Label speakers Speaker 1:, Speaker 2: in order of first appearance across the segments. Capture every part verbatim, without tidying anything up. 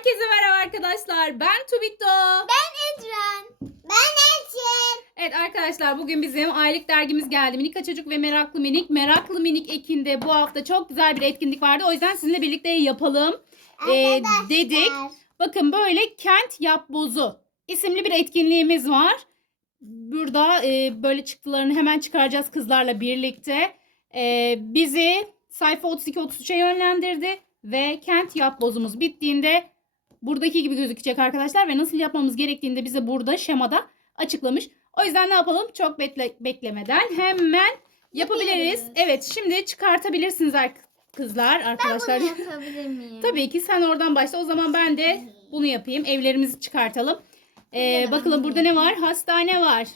Speaker 1: Herkese merhaba arkadaşlar. Ben Tubito.
Speaker 2: Ben Ecren. Ben Elçin.
Speaker 1: Evet arkadaşlar, bugün bizim aylık dergimiz geldi. Minik Çocuk ve Meraklı Minik. Meraklı Minik ekinde bu hafta çok güzel bir etkinlik vardı. O yüzden sizinle birlikte yapalım ee, dedik. Bakın, böyle Kent Yapbozu isimli bir etkinliğimiz var. Burada e, böyle çıktılarını hemen çıkaracağız kızlarla birlikte. E, bizi sayfa otuz iki otuz üçe yönlendirdi. Ve Kent Yapbozumuz bittiğinde buradaki gibi gözükecek arkadaşlar. Ve nasıl yapmamız gerektiğini de bize burada şemada açıklamış. O yüzden ne yapalım? Çok bekle beklemeden hemen yapabiliriz. Evet, şimdi çıkartabilirsiniz kızlar, arkadaşlar.
Speaker 2: Ben bunu yapabilir miyim?
Speaker 1: Tabii ki sen oradan başla. O zaman ben de bunu yapayım. Evlerimizi çıkartalım. Ee, bakalım burada ne var? Hastane var.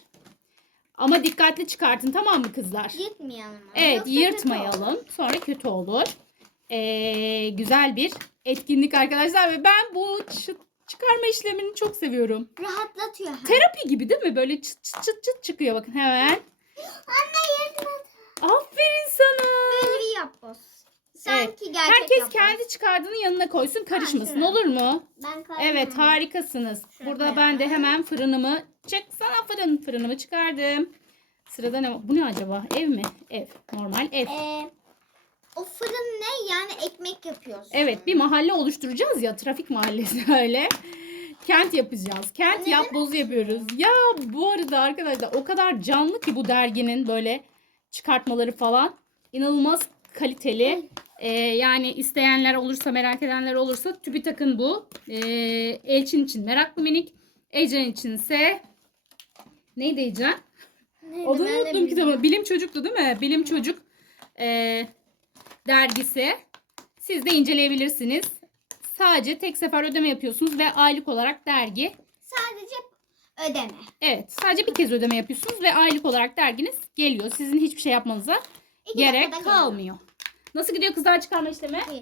Speaker 1: Ama dikkatli çıkartın, tamam mı kızlar?
Speaker 2: Yırtmayalım.
Speaker 1: Evet,
Speaker 2: Yoksa
Speaker 1: yırtmayalım. Sonra kötü olur. Ee, güzel bir etkinlik arkadaşlar. Ve ben bu çıkarma işlemini çok seviyorum.
Speaker 2: rahatlatıyor.
Speaker 1: Terapi gibi değil mi? Böyle çıt çıt çıt çıt çıkıyor, bakın hemen.
Speaker 2: Anne yırtmadı.
Speaker 1: Aferin sana.
Speaker 2: Böyle bir yapboz. Sanki
Speaker 1: Evet.
Speaker 2: gerçek
Speaker 1: Herkes
Speaker 2: yapboz.
Speaker 1: kendi çıkardığını yanına koysun, karışmasın,
Speaker 2: şuraya.
Speaker 1: olur mu?
Speaker 2: Ben
Speaker 1: Evet, harikasınız.
Speaker 2: Şuraya
Speaker 1: Burada
Speaker 2: koyalım.
Speaker 1: ben de hemen fırınımı, çıksana fırın, fırınımı çıkardım. Sırada ne var? Bu ne acaba? Ev mi? Ev. Normal ev.
Speaker 2: Ee, o fırın ne? Yani ekmek yapıyorsun.
Speaker 1: Evet, bir mahalle oluşturacağız ya, trafik mahallesi öyle. Kent yapacağız. Kent
Speaker 2: Ne?
Speaker 1: yapbozu yapıyoruz. Ya bu arada arkadaşlar, o kadar canlı ki bu derginin böyle çıkartmaları falan. İnanılmaz kaliteli. Ee, yani isteyenler olursa, merak edenler olursa TÜBİTAK'ın bu. Ee, Elçin için Meraklı Minik. Ecren içinse neydi Ecren?
Speaker 2: Neydi,
Speaker 1: Adını
Speaker 2: ben de
Speaker 1: unuttum
Speaker 2: bilmiyorum.
Speaker 1: kitabı. Bilim Çocuk'tu değil mi? Bilim Çocuk e, dergisi. Siz de inceleyebilirsiniz. Sadece tek sefer ödeme yapıyorsunuz ve aylık olarak dergi.
Speaker 2: Sadece ödeme.
Speaker 1: Evet, sadece bir kez ödeme yapıyorsunuz ve aylık olarak derginiz geliyor. Sizin hiçbir şey yapmanıza
Speaker 2: İki
Speaker 1: gerek
Speaker 2: dakikada
Speaker 1: kalmıyor. Nasıl gidiyor kızlar çıkarma işlemi?
Speaker 2: geliyor.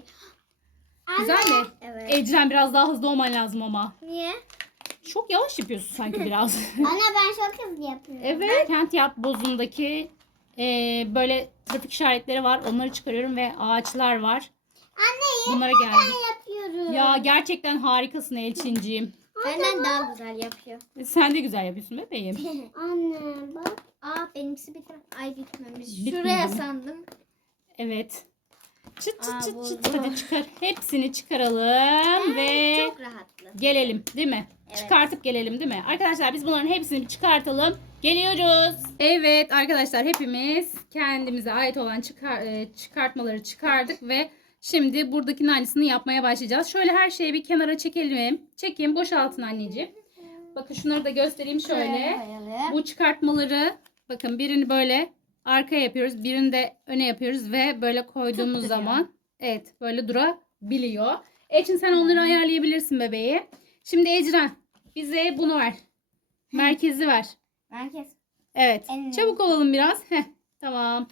Speaker 1: Güzel
Speaker 2: Anne.
Speaker 1: mi?
Speaker 2: Evet.
Speaker 1: Ecren, biraz daha hızlı olman lazım ama.
Speaker 2: Niye?
Speaker 1: Çok yavaş yapıyorsun sanki biraz.
Speaker 2: Anne ben çok hızlı yapıyorum.
Speaker 1: Evet. Kent Yapbozu'ndaki e, böyle trafik işaretleri var. Onları çıkarıyorum ve ağaçlar var.
Speaker 2: Anne
Speaker 1: Bunlara geldim.
Speaker 2: yapıyorum.
Speaker 1: Ya gerçekten harikasın Elçinciğim.
Speaker 2: Benden daha güzel yapıyor.
Speaker 1: Sen de güzel yapıyorsun bebeğim.
Speaker 2: Anne bak. Aa benimkisi bitti. Ay bitmemiş.
Speaker 1: Bitmedi
Speaker 2: Şuraya
Speaker 1: mi?
Speaker 2: sandım.
Speaker 1: Evet. Çıt çıt
Speaker 2: Aa,
Speaker 1: çıt çıt.
Speaker 2: buldum.
Speaker 1: Hadi çıkar. Hepsini çıkaralım ve
Speaker 2: Çok rahatlı.
Speaker 1: gelelim değil mi?
Speaker 2: Evet.
Speaker 1: Çıkartıp gelelim değil mi? Arkadaşlar biz bunların hepsini bir çıkartalım. Geliyoruz. Evet arkadaşlar, hepimiz kendimize ait olan çıkar, e, çıkartmaları çıkardık ve şimdi buradakinin aynısını yapmaya başlayacağız. Şöyle her şeyi bir kenara çekelim. Çekeyim, boşaltın anneciğim. Bakın şunları da göstereyim şöyle. Bu çıkartmaları bakın, birini böyle arkaya yapıyoruz, birini de öne yapıyoruz ve böyle koyduğumuz
Speaker 2: Tutturuyor.
Speaker 1: zaman evet böyle durabiliyor. Elçin, sen onları ayarlayabilirsin bebeği. Şimdi Ecren, bize bunu ver. Merkezi ver.
Speaker 2: Merkez.
Speaker 1: Evet.
Speaker 2: En-
Speaker 1: Çabuk olalım biraz. Heh, tamam.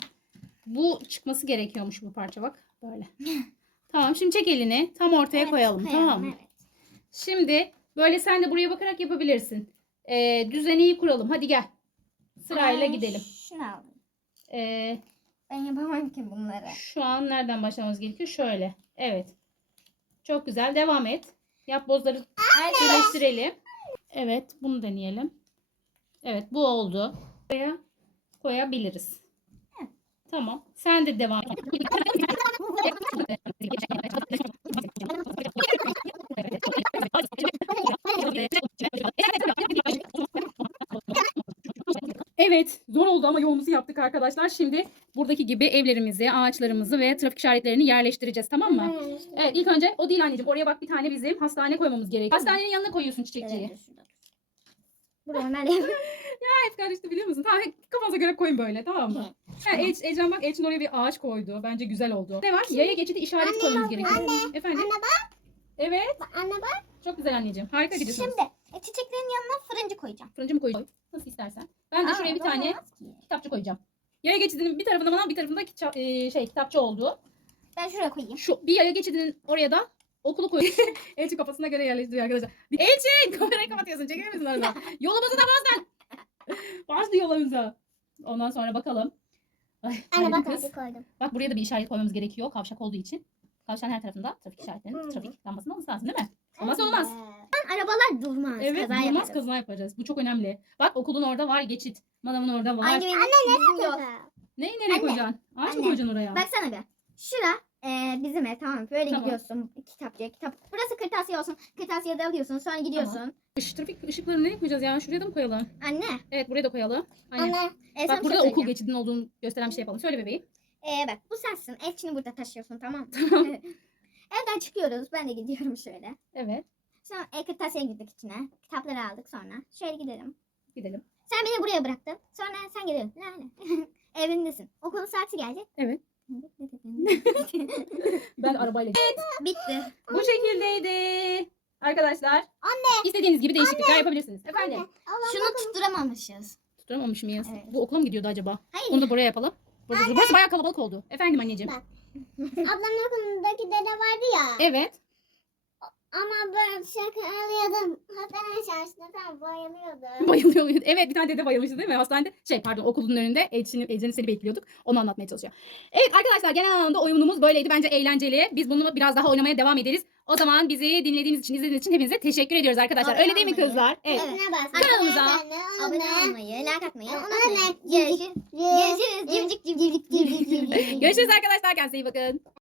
Speaker 1: Bu çıkması gerekiyormuş, bu parça bak. Böyle. Tamam, şimdi çek elini. Tam ortaya
Speaker 2: Evet,
Speaker 1: koyalım. Tamam mı?
Speaker 2: Evet.
Speaker 1: Şimdi böyle sen de buraya bakarak yapabilirsin. Ee, düzeni iyi kuralım. Hadi gel. Sırayla
Speaker 2: Aa,
Speaker 1: gidelim.
Speaker 2: Şunu aldım.
Speaker 1: Ee,
Speaker 2: Ben yapamam ki bunları.
Speaker 1: şu an nereden başlamamız gerekiyor? Şöyle. Evet. Çok güzel. Devam et. Yap, bozları birleştirelim. Evet. Bunu deneyelim. Evet. Bu oldu. Buraya koyabiliriz. Tamam. Sen de devam et. Evet, zor oldu ama yolumuzu yaptık arkadaşlar. Şimdi buradaki gibi evlerimizi, ağaçlarımızı ve trafik işaretlerini yerleştireceğiz, tamam mı? Evet, ilk önce o değil anneciğim. Oraya bak, bir tane bizim hastane koymamız gerekiyor. Hastanenin yanına koyuyorsun çiçekçiyi.
Speaker 2: Buraya nereye?
Speaker 1: Evet, karıştı biliyor musun? Tamam, kafanıza göre koyun böyle, tamam mı? Ha, El, Ecren bak, Elçin oraya bir ağaç koydu. Bence güzel oldu. Ne var? Yaya geçidi işaret
Speaker 2: Anne,
Speaker 1: koymamız
Speaker 2: bak,
Speaker 1: gerekiyor.
Speaker 2: anne,
Speaker 1: Efendim?
Speaker 2: Anne bak.
Speaker 1: Evet.
Speaker 2: Anne bak.
Speaker 1: Çok güzel anneciğim. Harika gidiyorsunuz.
Speaker 2: Şimdi e, çiçeklerin yanına fırıncı koyacağım.
Speaker 1: Fırıncı mı koy? Nasıl istersen. Ben de
Speaker 2: Aa,
Speaker 1: şuraya bir
Speaker 2: böyle
Speaker 1: tane
Speaker 2: olmaz ki.
Speaker 1: kitapçı koyacağım. Yaya geçidinin bir tarafında bana, bir tarafında kita- e, şey kitapçı oldu.
Speaker 2: Ben şuraya koyayım.
Speaker 1: Şu bir yaya geçidinin oraya da okulu koy. Elçin kafasına göre yerleştiriyor arkadaşlar. Elçin, kamerayı kapatıyorsun. Çekiyor musun orada? Yolumuzu da bazen. Başlı yolumuza. Ondan sonra bakalım. Ay,
Speaker 2: Anne
Speaker 1: haydi
Speaker 2: bak
Speaker 1: kız.
Speaker 2: hadi koydum.
Speaker 1: Bak, buraya da bir işaret koymamız gerekiyor. Kavşak olduğu için. Kavşağın her tarafında trafik işaretlerinin,
Speaker 2: Hı.
Speaker 1: trafik lambasının olması lazım değil mi?
Speaker 2: Evet.
Speaker 1: Olmazsa olmaz.
Speaker 2: kaza
Speaker 1: durmaz
Speaker 2: yaparız.
Speaker 1: kaza yapacağız. Bu çok önemli. Bak okulun orada var geçit. Manavın orada var.
Speaker 2: Anne benim bizim yol.
Speaker 1: Neyi nereye
Speaker 2: Anne.
Speaker 1: koyacaksın? Ağaç mı
Speaker 2: Anne.
Speaker 1: koyacaksın oraya?
Speaker 2: Baksana bir. Şura e, bizim ev, tamam mı? Böyle
Speaker 1: Tamam.
Speaker 2: gidiyorsun kitapçıya kitap. Burası kırtasiye olsun. Kırtasiyede alıyorsun, sonra gidiyorsun.
Speaker 1: Iş, trafik ışıklarını nereye koyacağız ya? Şuraya da mı koyalım?
Speaker 2: Anne.
Speaker 1: Evet buraya da koyalım. Aynen.
Speaker 2: Anne. E, sana
Speaker 1: Bak
Speaker 2: bir
Speaker 1: burada
Speaker 2: şey
Speaker 1: okul
Speaker 2: söyleyeceğim.
Speaker 1: geçidinin olduğunu gösteren bir şey yapalım. Söyle bebeğim.
Speaker 2: E, bak bu sensin. Elçini burada taşıyorsun, tamam mı?
Speaker 1: Tamam.
Speaker 2: Evden çıkıyoruz. Ben de gidiyorum şöyle.
Speaker 1: Evet.
Speaker 2: Sonra e, kırtasiye girdik içine. Kitapları aldık sonra. Şöyle gidelim.
Speaker 1: Gidelim.
Speaker 2: Sen beni buraya bıraktın. Sonra sen geliyorsun. Yani. Evindesin. Okulun saati gelecek.
Speaker 1: Evet. Ben arabayla
Speaker 2: Bitti.
Speaker 1: Bu şekildeydi. Arkadaşlar. Anne. İstediğiniz gibi değişiklikler yapabilirsiniz. Efendim.
Speaker 2: Şunu tutturamamışız.
Speaker 1: Tutturamamış mıyız?
Speaker 2: Evet.
Speaker 1: Bu okula mı gidiyordu acaba?
Speaker 2: Hayır.
Speaker 1: Onu da buraya yapalım. Burada, burası bayağı kalabalık oldu. Efendim anneciğim.
Speaker 3: Bak. Ablamın okulundaki dede vardı ya.
Speaker 1: Evet.
Speaker 3: Ama ben şakalıyordum. Hastaneye çağırmıştı. Tam bayılıyordu.
Speaker 1: Bayılıyor. Evet bir tane dede bayılmıştı değil mi? Hastanede şey pardon okulun önünde Elçin'in Elçin'in seni bekliyorduk. Onu anlatmaya çalışıyor. Evet arkadaşlar genel anlamda oyunumuz böyleydi. Bence eğlenceli. Biz bunu biraz daha oynamaya devam ederiz. O zaman bizi dinlediğiniz için, izlediğiniz için hepinize teşekkür ediyoruz arkadaşlar.
Speaker 2: Abone
Speaker 1: Öyle değil mi
Speaker 2: olmayı.
Speaker 1: kızlar? Evet.
Speaker 2: Evet.
Speaker 3: Ne bas?
Speaker 1: Kanalımıza
Speaker 2: Abone olmayı, like atmayı
Speaker 3: Abone
Speaker 2: unutmayın.
Speaker 3: olmayı.
Speaker 2: Görüşürüz. Görüşürüz. Cimcik cimcik cimcik cimcik cimcik.
Speaker 1: Görüşürüz arkadaşlar. Kendinize iyi bakın.